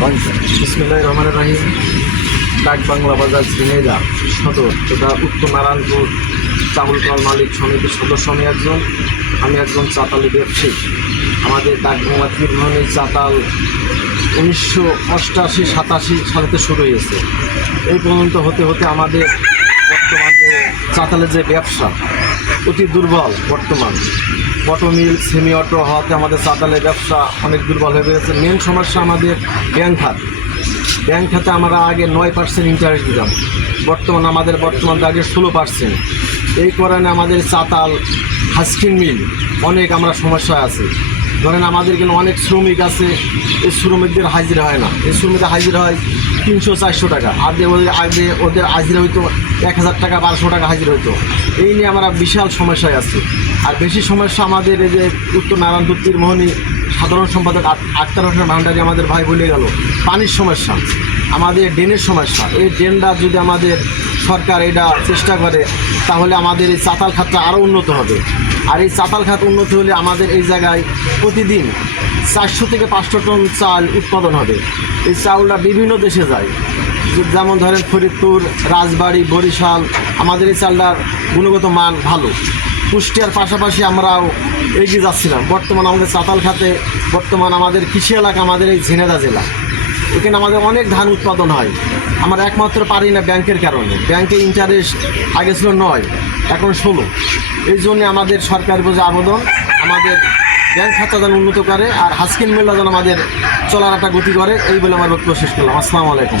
বিসমিল্লাহির রহমানির রহিম। ডাক বাংলা বাজার ঝিনাইদহ সদর তথা উত্তর নারায়ণপুর চাউল কল মালিক সমিতির সদস্য আমি একজন চাতালি ব্যবসায়ী। আমাদের ডাক বাংলা তীরমোহনী চাতাল 1988-87 সালেতে শুরু হয়েছে। এই পর্যন্ত হতে হতে আমাদের বর্তমানে চাতালের যে ব্যবসা অতি দুর্বল। বর্তমান অটো মিল সেমি অটো হওয়াতে আমাদের চাতালের ব্যবসা অনেক দুর্বল হয়ে গেছে। মেন সমস্যা আমাদের ব্যাংক খাতে আমরা আগে 9% ইন্টারেস্ট দিতাম, বর্তমান আগে 16%। এই কারণে আমাদের চাতাল হাস্কিং মিল অনেক আমরা সমস্যায় আছি। ধরেন আমাদের এখানে অনেক শ্রমিক আছে, এই শ্রমিকদের হাজিরা হয় না। এই শ্রমিকদের হাজিরা হয় 300-400 টাকা, আগে ওদের হাজিরা হইতো 1000 টাকা 1200 টাকা হাজিরা হইতো। এই নিয়ে আমরা বিশাল সমস্যায় আছি। আর বেশি সমস্যা আমাদের এই যে উত্তর নারায়ণপুর তীরমোহনী সাধারণ সম্পাদক আক্তার হোসেন ভান্ডারী আমাদের ভাই বলে গেল, পানির সমস্যা, আমাদের ড্রেনের সমস্যা। এই ড্রেনটা যদি আমাদের সরকার এটা চেষ্টা করে তাহলে আমাদের এই চাতাল খাতটা আরও উন্নত হবে। আর এই চাতাল খাত উন্নত হলে আমাদের এই জায়গায় প্রতিদিন 400 থেকে 500 টন চাল উৎপাদন হবে। এই চাউলটা বিভিন্ন দেশে যায়, যেমন ধরেন ফরিদপুর, রাজবাড়ী, বরিশাল। আমাদের এই চালটার গুণগত মান ভালো, পুষ্টির পাশাপাশি আমরাও এগিয়ে যাচ্ছিলাম। বর্তমান আমাদের চাতাল খাতে আমাদের কৃষি এলাকা, আমাদের এই ঝিনাইদহ জেলা, এখানে আমাদের অনেক ধান উৎপাদন হয়। আমরা একমাত্র পারি না ব্যাংকের কারণে। ব্যাংকে ইন্টারেস্ট আগে ছিল 9, এখন 16। এই জন্যে আমাদের সরকারের প্রতি আবেদন, আমাদের ব্যাংক খাতা যেন উন্নত করে আর হাস্কিং মিলটা যেন আমাদের চলার একটা গতি করে। এই বলে আমার বক্তব্য শেষ করলাম। আসসালামু আলাইকুম।